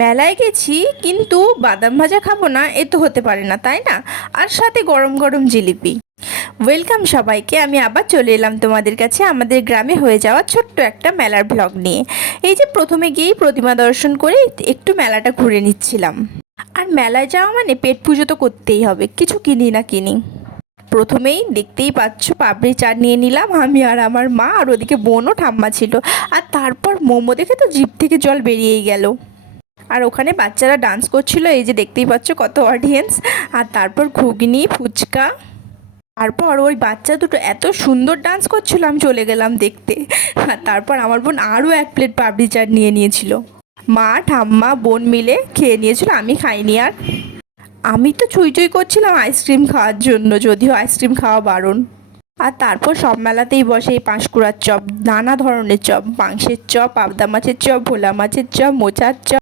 মেলায় গেছি কিন্তু বাদাম ভাজা খাবো না, এ তো হতে পারে না, তাই না? আর সাথে গরম গরম জিলিপি। ওয়েলকাম সবাইকে, আমি আবার চলে এলাম তোমাদের কাছে আমাদের গ্রামে হয়ে যাওয়া ছোট্ট একটা মেলার ব্লগ নিয়ে। এই যে প্রথমে গিয়েই প্রতিমা দর্শন করে একটু মেলাটা ঘুরে নিচ্ছিলাম। আর মেলায় যাওয়া মানে পেট পুজো তো করতেই হবে, কিছু কিনি না কিনি। প্রথমেই দেখতেই পাচ্ছ পাপড়ি চাট নিয়ে নিলাম আমি আর আমার মা, আর ওদিকে বোনও ঠাম্মা ছিল। আর তারপর মোমো দেখে তো জিভ থেকে জল বেরিয়েই গেল। আর ওখানে বাচ্চারা ডান্স করছিল, এই যে দেখতেই পাচ্ছ কত অডিয়েন্স। আর তারপর ঘুগনি, ফুচকা। তারপর ওই বাচ্চা দুটো এত সুন্দর ডান্স করছিল, আমি চলে গেলাম দেখতে। আর তারপর আমার বোন আরও 1 প্লেট পাপড়ি চাট নিয়ে নিয়েছিল। মা ঠাম্মা বোন মিলে খেয়ে নিয়েছিল, আমি খাইনি। আর আমি তো চুই চুই করছিলাম আইসক্রিম খাওয়ার জন্য, যদিও আইসক্রিম খাওয়া বারণ। আর তারপর সব মেলাতেই বসে এই পাঁশকুড়ার চপ, নানা ধরনের চপ, মাংসের চপ, পাবদা মাছের চপ, ভোলা মাছের চপ, মোচার চপ।